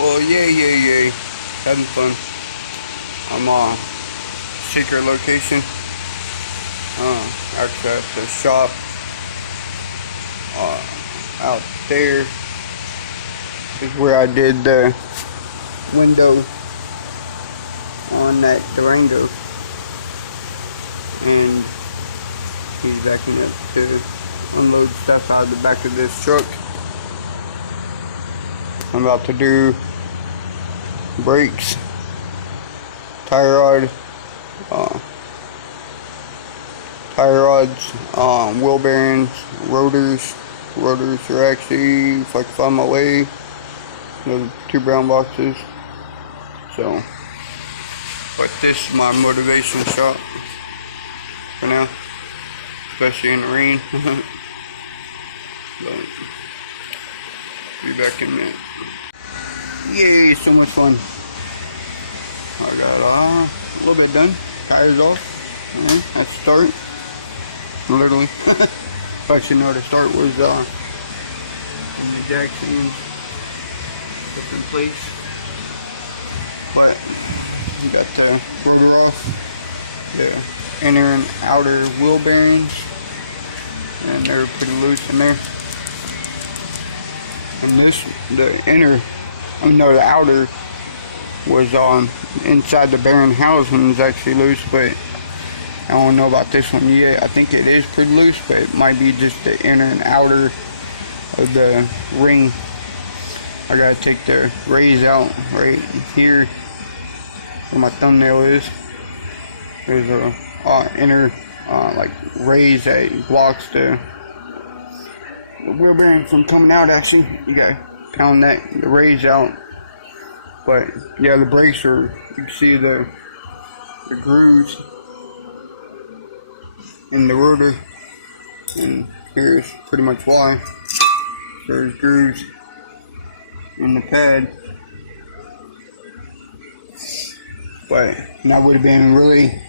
Well, yay. Having fun. I'm secret location. Actually at the shop. Out there is where I did the window on that Durango. And he's backing up to unload stuff out of the back of this truck. I'm about to do brakes, tire rod, wheel bearings, rotors. Rotors are actually, if I can find my way, those 2 brown boxes. So, but this is my motivation shot for now, especially in the rain. But, be back in a minute. Yay, so much fun. I got a little bit done. Tires off. That's the start. Literally. If I should know the start was in the jack stands put in place. But you got the rotor off, the inner and outer wheel bearings, and they're pretty loose in there. And the outer was inside the bearing housing is actually loose, but I don't know about this one yet. I think it is pretty loose, but it might be just the inner and outer of the ring. I gotta take the raise out right here where my thumbnail is. There's a inner like raise that blocks the wheel bearing from coming out. Actually, you gotta pound the raise out. But yeah, the brakes are, you can see the grooves in the rotor, and here's pretty much why. There's grooves in the pad. But that would have been really,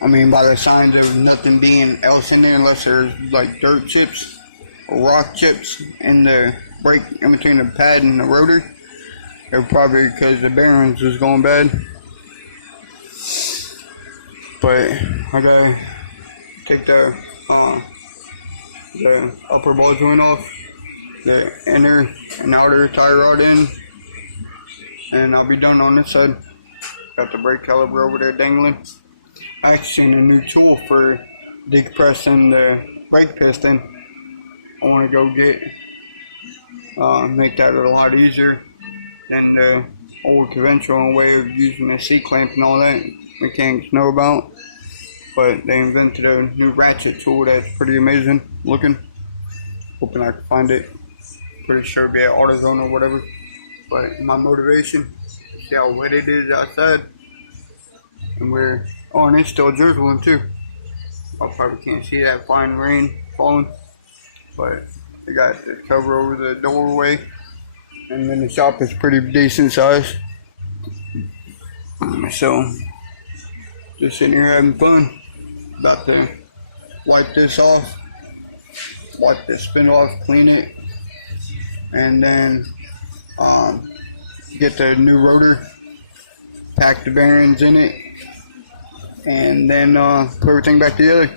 by the signs of nothing being else in there, unless there's like dirt chips or rock chips in the brake, in between the pad and the rotor. They're probably because the bearings was going bad. But I gotta take the upper ball joint off, the inner and outer tire rod in, and I'll be done on this side. Got the brake caliper over there dangling. I actually seen a new tool for decompressing the brake piston. I want to go get, make that a lot easier than the old conventional way of using a C-clamp and all that mechanics know about. But they invented a new ratchet tool that's pretty amazing looking. Hoping I can find it. Pretty sure it'll be at AutoZone or whatever. But my motivation, see how wet it is outside. And and it's still drizzling too. I probably can't see that fine rain falling. But they got the cover over the doorway. And then the shop is pretty decent size. So, just sitting here having fun. About to wipe this off. Wipe the spindle off, clean it. And then get the new rotor. Pack the bearings in it. And then put everything back together.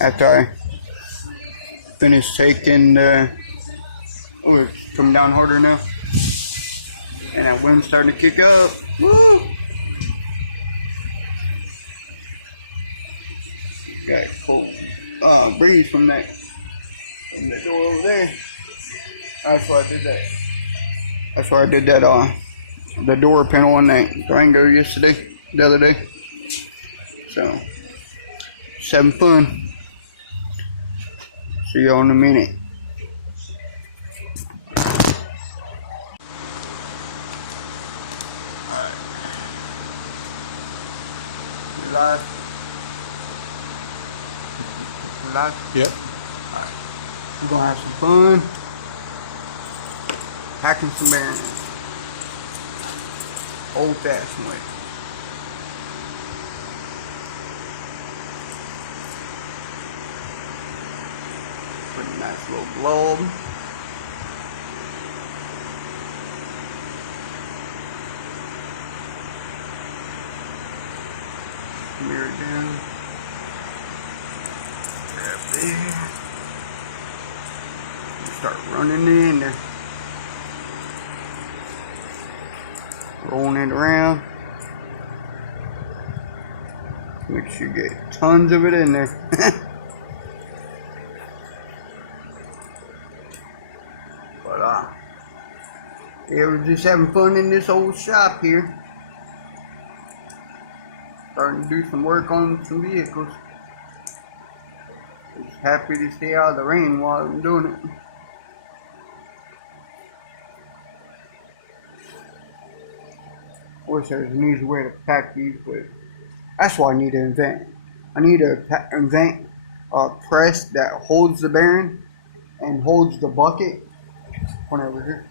After I finish taking it's coming down harder now. And that wind's starting to kick up. Woo! Got cold breeze from the door over there. That's why I did that. That's why I did that the door panel on that Durango the other day. So, just having fun. See y'all in a minute. Alright. You live? You live? Yep. Alright. We're gonna have some fun. Hacking some bearings. Old fashioned way. Pretty nice little globe. Mirror down. Grab there. Start running it in there. Rolling it around. Make sure you get tons of it in there. But yeah, we're just having fun in this old shop here. Starting to do some work on some vehicles. Just happy to stay out of the rain while I'm doing it. Wish there was an easy way to pack these, but that's what I need to invent. I need to invent a press that holds the bearing and holds the bucket. One over here.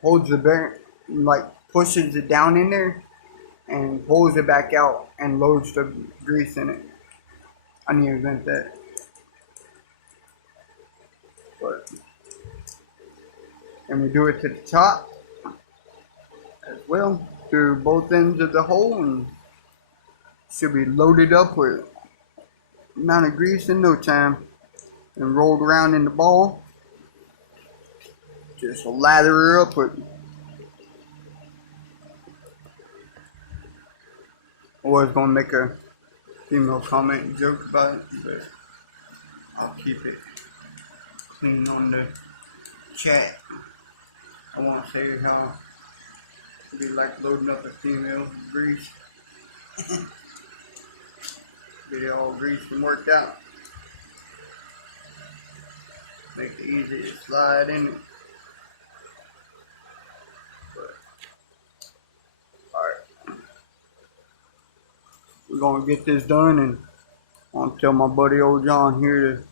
Holds the bearing, like pushes it down in there and pulls it back out and loads the grease in it. I need to invent that. But, and we do it to the top as well, through both ends of the hole, and should be loaded up with amount of grease in no time, and rolled around in the ball. Just lather her up with. I was gonna make a female comment and joke about it, but I'll keep it clean on the chat. I won't say how it'd be like loading up a female grease. Get it all greased and worked out. Make it easy to slide in it. Alright. We're gonna get this done, and I'll tell my buddy old John here to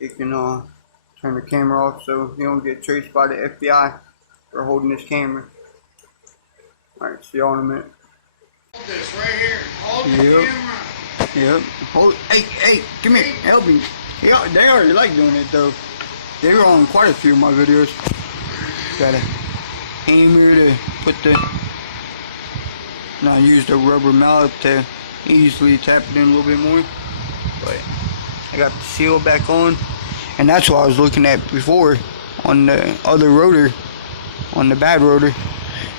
he can turn the camera off so he don't get traced by the FBI for holding this camera. Alright, see y'all in a minute. Hold this right here. Hold the camera. Yep. Hold. Hey, come here. Help me. Yeah, they already like doing it though. They were on quite a few of my videos. Got a hammer to put the. Now use the rubber mallet to easily tap it in a little bit more. But I got the seal back on, and that's what I was looking at before on the other rotor, on the bad rotor.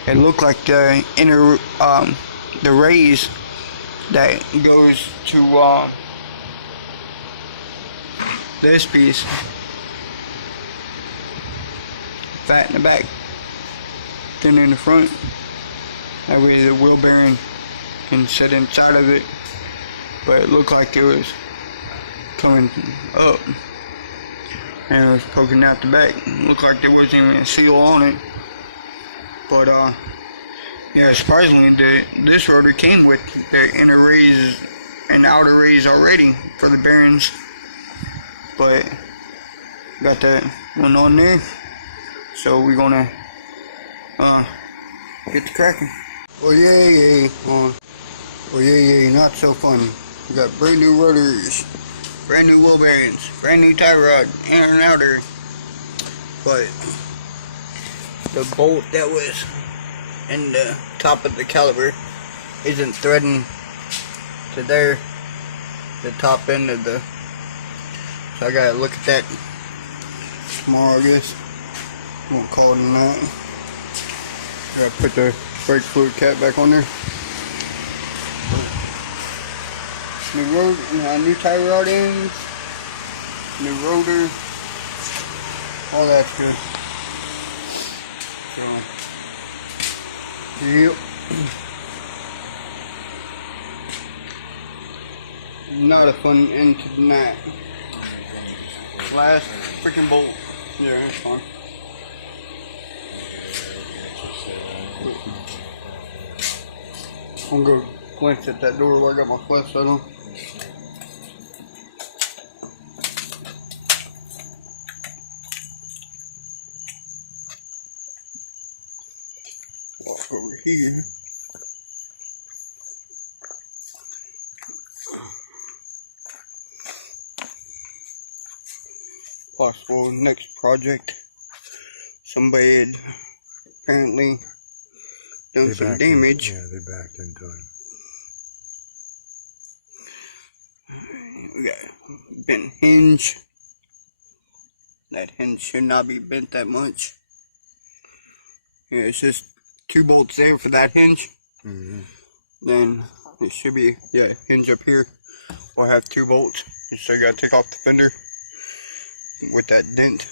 It looked like the inner the raise that goes to this piece, fat in the back, thin in the front. That way the wheel bearing can sit inside of it. But it looked like it was coming up and it was poking out the back. It looked like there wasn't even a seal on it. But yeah, surprisingly, this rotor came with the inner raise and outer raise already for the bearings. But got that one on there, so we're gonna get to cracking. Oh yeah, oh yeah, not so funny. We got brand new rotors, brand new wheel bearings, brand new tie rod, inner and outer. But the bolt that was in the top of the caliper isn't threading to there, the top end of the. So I gotta look at that tomorrow, I guess. Won't call it that. Gotta put the brake fluid cap back on there. New tie rod ends, new rotor, all that's good. So, yep. Not a fun end to the night. Last freaking bolt. Yeah, that's fine. I'm gonna go glance at that door where I got my flat set on. Walk over here. Possible next project. Somebody had apparently done some damage. Yeah, they backed in time. We got bent hinge. That hinge should not be bent that much. Yeah, it's just 2 bolts there for that hinge. Then it should be, yeah, hinge up here will have 2 bolts. So you gotta take off the fender with that dent.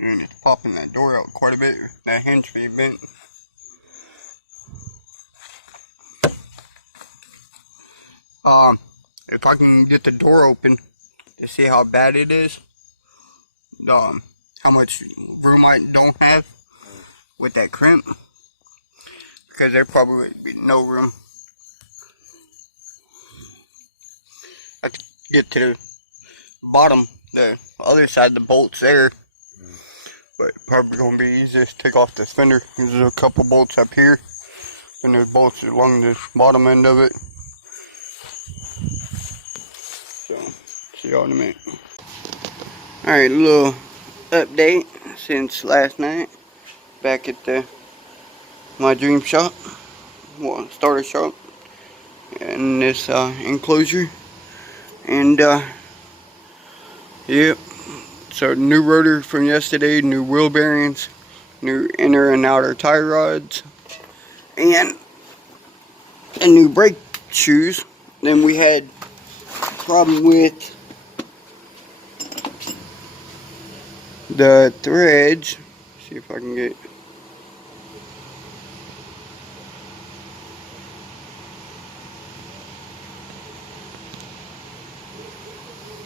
And it's popping that door out quite a bit. That hinge be bent. If I can get the door open to see how bad it is, how much room I don't have with that crimp, because there probably would be no room. I have to get to the bottom, the other side, the bolts there, but probably gonna be easier to take off this fender. There's a couple bolts up here, and there's bolts along the bottom end of it. So, see y'all in a minute. Alright, a little update since last night. Back at my dream shop, well, starter shop, in this enclosure. And yep, so new rotor from yesterday, new wheel bearings, new inner and outer tie rods, and a new brake shoes. Then we had problem with the threads. See if I can get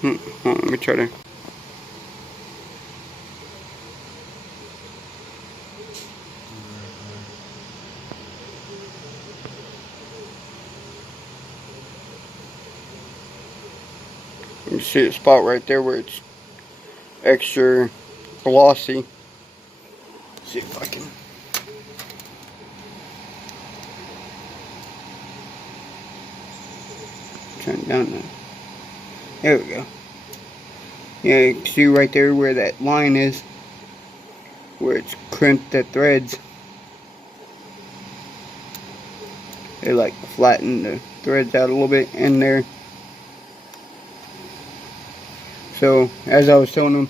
let me try to you see a spot right there where it's extra glossy. See if I can turn it down now. There we go. Yeah, you can see right there where that line is, where it's crimped the threads. They like flatten the threads out a little bit in there. So, as I was telling them,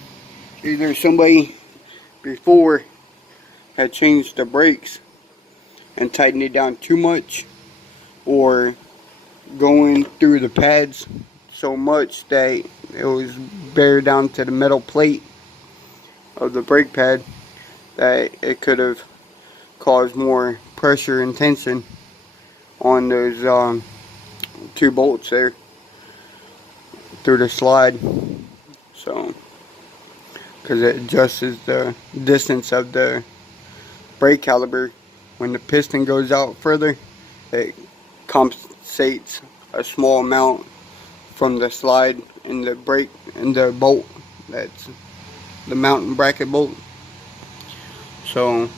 either somebody before had changed the brakes and tightened it down too much, or going through the pads so much that it was buried down to the metal plate of the brake pad, that it could have caused more pressure and tension on those 2 bolts there through the slide. So, because it adjusts the distance of the brake caliper. When the piston goes out further, it compensates a small amount from the slide in the brake and the bolt. That's the mounting bracket bolt. So,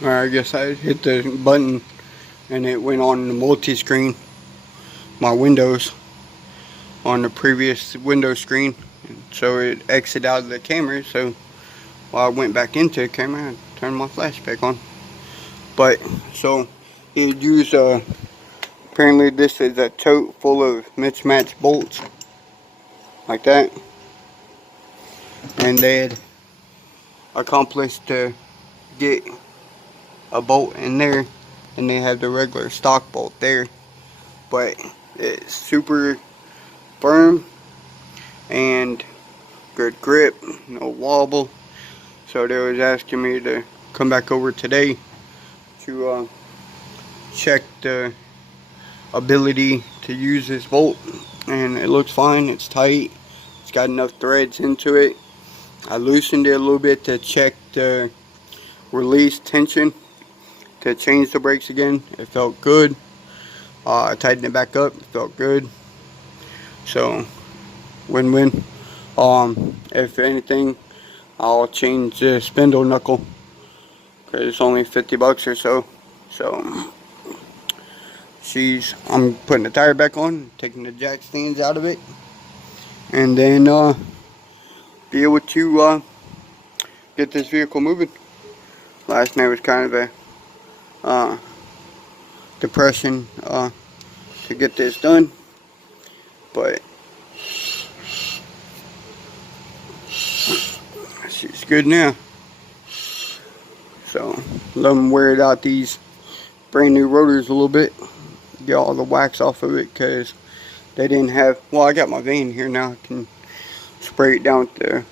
I guess I hit the button and it went on the multi-screen, my windows, on the previous window screen. So it exited out of the camera. So while I went back into the camera, I turned my flash back on. But so it used apparently this is a tote full of mismatched bolts like that, and they had accomplished to get a bolt in there, and they have the regular stock bolt there, but it's super firm and good grip, no wobble. So they was asking me to come back over today to check the ability to use this bolt, and it looks fine. It's tight, it's got enough threads into it. I loosened it a little bit to check the release tension to change the brakes again. It felt good. I tightened it back up, it felt good. So win-win. If anything, I'll change the spindle knuckle because it's only 50 bucks or so. So I'm putting the tire back on, taking the jack stands out of it, and then be able to get this vehicle moving. Last night was kind of a depression to get this done, but she's good now. So let them wear it out these brand new rotors a little bit, get all the wax off of it, because they didn't have, well, I got my vein here now. I can spray it down with the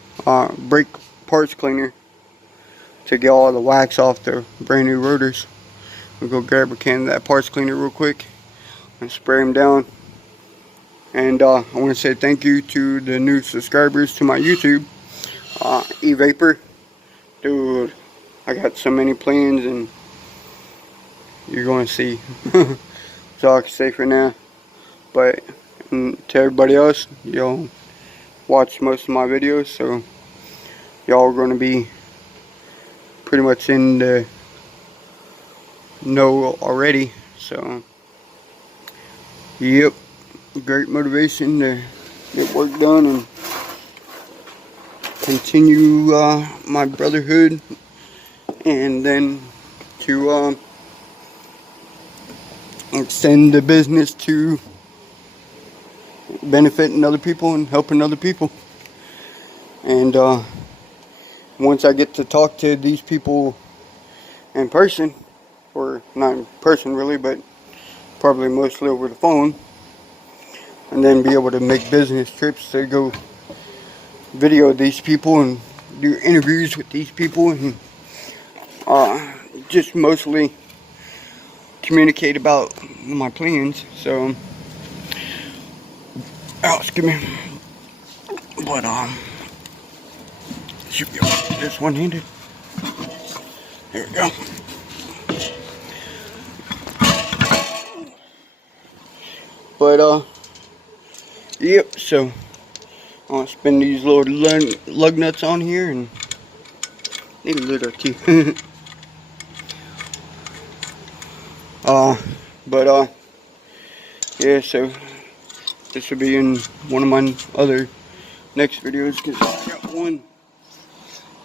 brake parts cleaner to get all the wax off the brand new rotors. We'll go grab a can of that parts cleaner real quick and spray them down. And I want to say thank you to the new subscribers to my YouTube. E-Vapor, dude, I got so many plans, and you're going to see. That's all I can say for now. But to everybody else, y'all watch most of my videos, so y'all are going to be pretty much in the know already. So yep, great motivation to get work done and continue my brotherhood, and then to extend the business to benefiting other people and helping other people. And once I get to talk to these people in person, or not in person really, but probably mostly over the phone, and then be able to make business trips to go video these people and do interviews with these people, and just mostly communicate about my plans. So excuse me, but should be able to do this one-handed. There we go. But yep, so I'll spin these little lug nuts on here, and need a little too. But yeah, so this will be in one of my other next videos, because I got one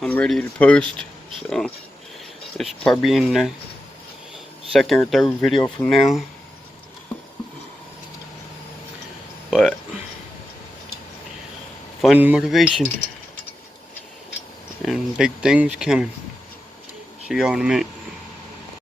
I'm ready to post. So this will probably be in the second or third video from now. But fun motivation and big things coming. See y'all in a minute.